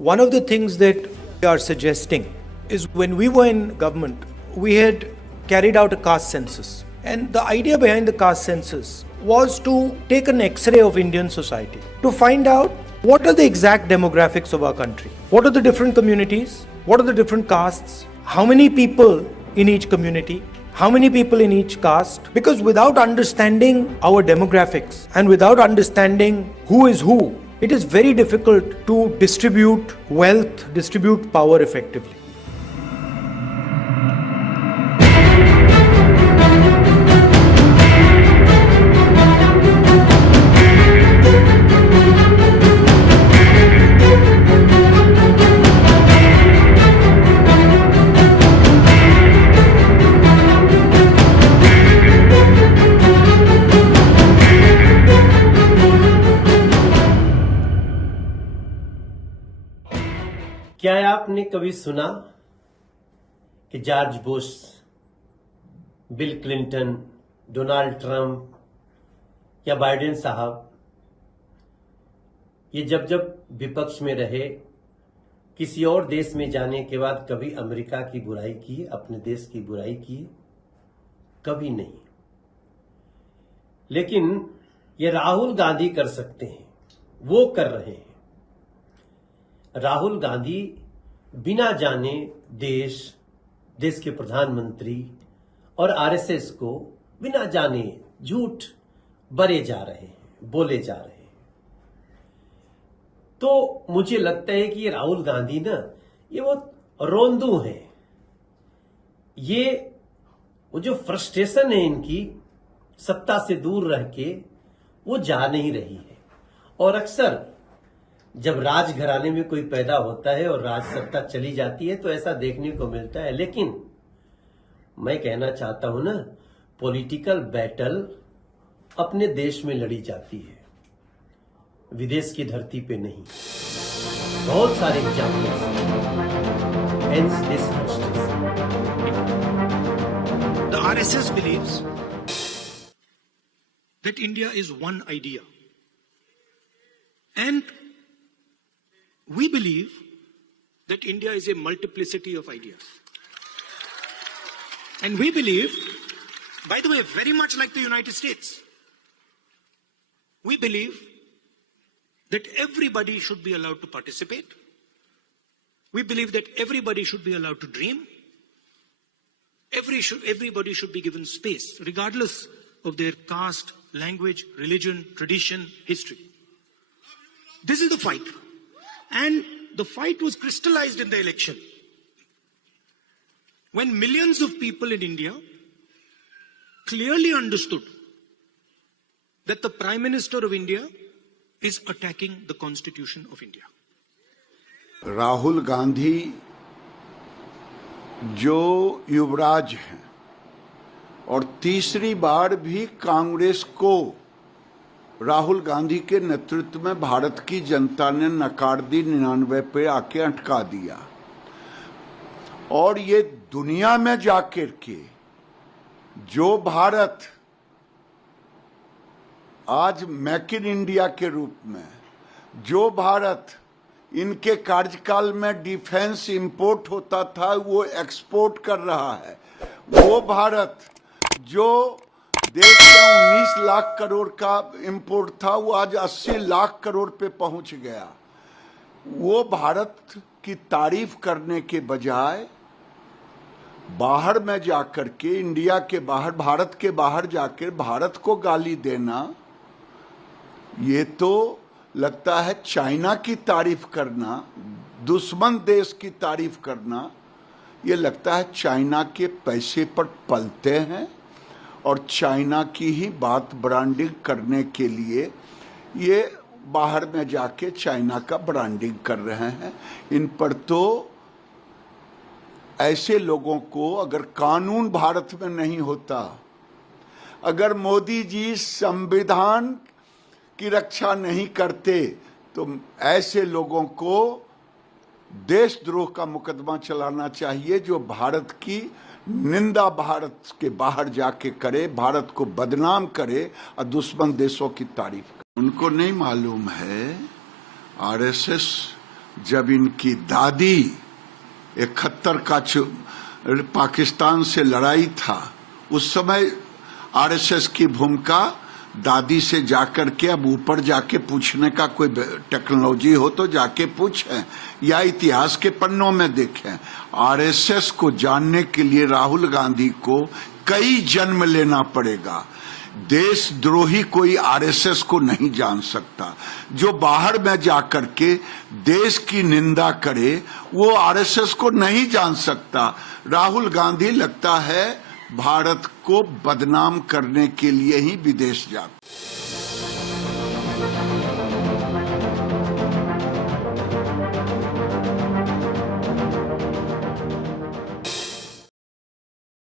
One of the things that we are suggesting is when we were in government, we had carried out a caste census. And the idea behind the caste census was to take an X-ray of Indian society to find out what are the exact demographics of our country. What are the different communities? What are the different castes? How many people in each community? How many people in each caste? Because without understanding our demographics and without understanding who is who, it is very difficult to distribute wealth, distribute power effectively. क्या आपने कभी सुना कि George Bush, bill Clinton, Donald Trump या Biden साहब ये जब विपक्ष में रहे किसी और देश में जाने के बाद कभी अमेरिका की बुराई की, अपने देश की बुराई की? कभी नहीं। लेकिन ये राहुल गांधी कर सकते हैं, वो कर रहे हैं। राहुल गांधी बिना जाने देश के प्रधानमंत्री और आरएसएस को बिना जाने झूठ बरे जा रहे हैं, बोले जा रहे हैं। तो मुझे लगता है कि ये राहुल गांधी ना, ये वो रोंदू हैं। ये वो जो फ्रस्ट्रेशन है इनकी सत्ता से दूर रह के, वो जा नहीं रही है। और अक्सर जब राजघराने में कोई पैदा होता है और राज सत्ता चली जाती है तो ऐसा देखने को मिलता है। लेकिन मैं कहना चाहता हूं ना, पॉलिटिकल बैटल अपने देश में लड़ी जाती है, विदेश की धरती पे नहीं। बहुत सारे एग्जाम्पल्स हैं। Hence this frustration. The RSS believes that India is one idea. And we believe that India is a multiplicity of ideas. And we believe, by the way, very much like the United States, we believe that everybody should be allowed to participate. We believe that everybody should be allowed to dream. Everybody should be given space, regardless of their caste, language, religion, tradition, history. This is the fight. And the fight was crystallized in the election, when millions of people in India clearly understood that the Prime Minister of India is attacking the Constitution of India. Rahul Gandhi जो युवराज हैं और तीसरी बार भी कांग्रेस को राहुल गांधी के नेतृत्व में भारत की जनता ने नकार दी, 99 पे आके अटका दिया। और ये दुनिया में जाकर के जो भारत आज मेक इन इंडिया के रूप में, जो भारत इनके कार्यकाल में डिफेंस इंपोर्ट होता था वो एक्सपोर्ट कर रहा है, वो भारत जो देश में 19 लाख करोड़ का इंपोर्ट था वो आज 80 लाख करोड़ पे पहुंच गया। वो भारत की तारीफ करने के बजाय बाहर में जाकर के, इंडिया के बाहर, भारत के बाहर जाकर भारत को गाली देना, ये तो लगता है चाइना की तारीफ करना, दुश्मन देश की तारीफ करना। ये लगता है चाइना के पैसे पर पलते हैं और चाइना की ही बात ब्रांडिंग करने के लिए ये बाहर में जाके चाइना का ब्रांडिंग कर रहे हैं। इन पर तो ऐसे लोगों को, अगर कानून भारत में नहीं होता, अगर मोदी जी संविधान की रक्षा नहीं करते, तो ऐसे लोगों को देशद्रोह का मुकदमा चलाना चाहिए, जो भारत की निंदा भारत के बाहर जाके करे, भारत को बदनाम करे और दुश्मन देशों की तारीफ करे। उनको नहीं मालूम है आरएसएस जब इनकी दादी 71 का पाकिस्तान से लड़ाई था, उस समय आरएसएस की भूमिका दादी से जाकर के, अब ऊपर जाके पूछने का कोई टेक्नोलॉजी हो तो जाके पूछें या इतिहास के पन्नों में देखें। आरएसएस को जानने के लिए राहुल गांधी को कई जन्म लेना पड़ेगा। देशद्रोही कोई आरएसएस को नहीं जान सकता। जो बाहर में जाकर के देश की निंदा करे वो आरएसएस को नहीं जान सकता। राहुल गांधी लगता है भारत को बदनाम करने के लिए ही विदेश जाते।